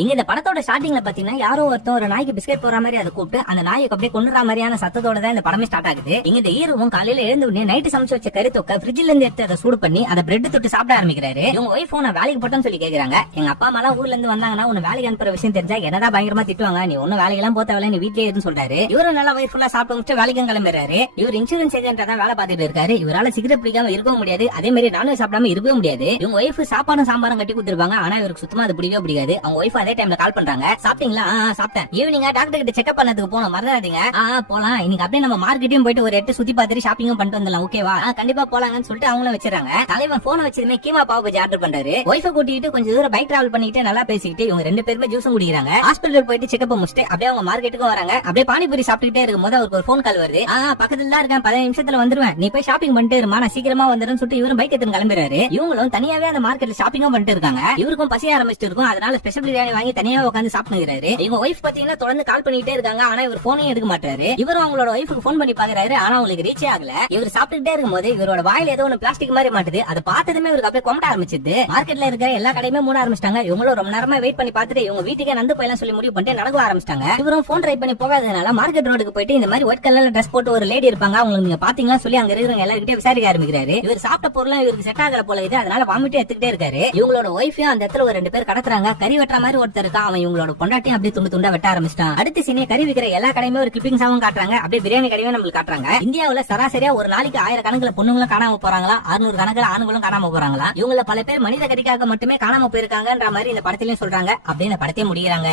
இங்க இந்த படத்தோட ஸ்டார்டிங்ல பாத்தீங்கன்னா யாரோ ஒருத்தன் ஒரு நாய்க்கு பிஸ்கெட் போற மாதிரி அதை கூப்பிட்டு அந்த நாய்க்கு அப்படியே கொண்டுற மாதிரியான சத்தத்தோட தான் இந்த படமே ஸ்டார்ட் ஆகுது. இங்க இந்த ஹீரோவும் காலையில எழுந்து உடனே நைட்டு சமைச்சு வச்ச கறி தொக்க ஃப்ரிட்ஜ்ல இருந்து எடுத்து அதை சூடு பண்ணி அதை பிரெட் தொட்டு சாப்பிட ஆரம்பிக்கிறாரு. இவங்க ஒய்ஃப் நான் வேலைக்கு போட்டேன்னு சொல்லி கேக்குறாங்க. எங்க அப்பா அம்மா எல்லாம் ஊர்ல இருந்து வந்தாங்கன்னா உன்னை வேலைக்கு அனுப்புற விஷயம் தெரிஞ்சா என்னதான் பயங்கரமா திட்டுவாங்க, நீ ஒன்னும் வேலைக்கெல்லாம் போத்தவல, நீ வீட்லயே இருந்து சொல்றாரு. இவரும் நல்லா வயிறு ஃபுல்லா சாப்பிட்டு முடிச்சு வேலைக்கும் கிளம்புறாரு. இவர் இன்சூரன்ஸ் ஏஜென்டா தான் வேலை பார்த்துட்டு இருக்காரு. இவரால சிகரெட் பிடிக்காம இருக்கவும் முடியாது, அதே மாதிரி நானும் சாப்பிடாம இருக்கவே முடியாது. இவங்க ஒய்ஃப் சாப்பாடும் சாம்பாரும் கட்டி கொடுத்துருப்பாங்க. ஆனா இவருக்கு சுத்தமா அது பிடிக்கவே பிடிக்காது. அவங்க ஒய்ஃப் அதே டைம்ல கால் பண்றாங்க. சாப்பிட்டீங்களா? சாப்பிட்டேன். ஈவினிங் டாக்டர் கிட்ட செக்அப் பண்ணதுக்கு போனோம், மறந்துடாதீங்க. போலாம். இன்னைக்கு அப்படியே நம்ம மார்க்கெட்டையும் போயிட்டு ஒரு எட்டு சுத்தி பார்த்துட்டு ஷாப்பிங்கும் பண்ணிட்டு வந்துடலாம், ஓகேவா? கண்டிப்பா போலாங்கன்னு சொல்லிட்டு அவங்களும் வச்சிருக்காங்க. தலைவன் போன் வச்சதுமே கீமா பாவ் பஜ்ஜி ஆர்டர் பண்றாரு. ஒய்ஃப கூட்டிட்டு கொஞ்சம் தூரம் பைக் டிராவல் பண்ணிட்டு நல்லா பேசிக்கிட்டு இவங்க ரெண்டு பேருமே ஜூஸும் குடிக்கிறாங்க. ஹாஸ்பிட்டல் போயிட்டு செக்அப் முடிச்சுட்டு அப்படியே அவங்க மார்க்கெட்டுக்கும் வராங்க. அப்படியே பானிபூரி சாப்பிட்டுட்டே இருக்கும் போது அவருக்கு ஒரு போன் கால் வருது. பக்கத்துல தான் இருக்கேன், 15 நிமிஷத்துல வந்துருவேன், நீ போய் ஷாப்பிங் பண்ணிட்டு இருமா, நான் சீக்கிரமா வந்துடும் சொல்லிட்டு இவரும் பைக் எடுத்து கிளம்புறாரு. இவங்களும் தனியாவே அந்த மார்க்கெட்ல ஷாப்பிங்கும் பண்ணிட்டு இருக்காங்க. இவருக்கும் பசி ஆரம்பிச்சிட்டு இருக்கும். அதனால ஸ்பெஷல் பிரியாணி வாங்கி தனியா உட்காந்து சாப்பிடுறாரு. இவங்க ஒய்ஃப் பாத்தீங்கன்னா தொடர்ந்து கால் பண்ணிட்டே இருக்காங்க. ஆனா இவர் போனையும் எடுக்க மாட்டாரு. இவரும் அவங்களோட ஒய்ஃபுக்கு போன் பண்ணி பாக்குறாரு. ஆனா அவங்களுக்கு ரீச்சே ஆகல. இவர் சாப்பிட்டுட்டே இருக்கும்போது இவரோட வாயில ஏதோ ஒன்று பிளாஸ்டிக் மாதிரி மாட்டுது. அதை பார்த்ததுமே இவருக்கு அப்படியே கொமட்ட ஆரம்பிச்சிது. மார்க்கெட்ல இருக்கிற எல்லா கடையுமே மூட ஆரம்பிச்சிட்டாங்க. இவங்களும் ரொம்ப நேரமா வெயிட் பண்ணி பார்த்துட்டு இவங்க வீட்டுக்கே நந்து போயெல்லாம் சொல்லி முடிவு பண்ணிட்டு நடக்க ஆரம்பிச்சிட்டாங்க. இவரும் போன் ட்ரை பண்ணி போகாதனால மார்க்கெட் ரோடுக்கு போயிட்டு இந்த மாதிரி ஒயிட் கலர்ல ட்ரெஸ் போட்டு ஒரு லேடி இருப்பாங்க, அவங்களுக்கு நீங்க பாத்தீங்களா சொல்லி அங்க இருக்கிறவங்க எல்லாருக்கிட்டே விசாரிக்க ஆரம்பிக்கிறாரு. இவர் சாப்பிட்ட பொருளும் இவருக்கு செட் ஆகிற போல இது, அதனால வாமிட்டே எடுத்துக்கிட்டே இருக்காரு. இவங்களோட ஒய்ஃபையும் அந்த இடத்துல ஒரு 2 பேர் கடத்துறாங்க. கறி வெட்டுற மாதிரி ஒருத்தர் இருக்கா, அவன் இவங்களோட பொண்டாட்டியும் அப்படியே துண்டு துண்டா வெட்ட ஆரம்பிச்சிட்டான். அடுத்த சீனே கறி விக்கிற எல்லா கடையுமே ஒரு கிளிப்பிங்ஸாவும் காட்டுறாங்க. அப்படியே பிரியாணி கடையுமே நம்மளுக்கு காட்டுறாங்க. இந்தியாவுல சராசரியா ஒரு நாளைக்கு 1000 கணக்குல பொண்ணுங்களும் காணாம போறாங்களா, 600 கணக்குல ஆண்களும் காணாம போறாங்களா. இவங்கள பல பேர் மனித கறிக்காக மட்டுமே காணாம போயிருக்காங்கன்ற மாதிரி இந்த படத்திலயும் சொல்றாங்க. அப்படியே இந்த படத்தையும் முடிக்கிறாங்க.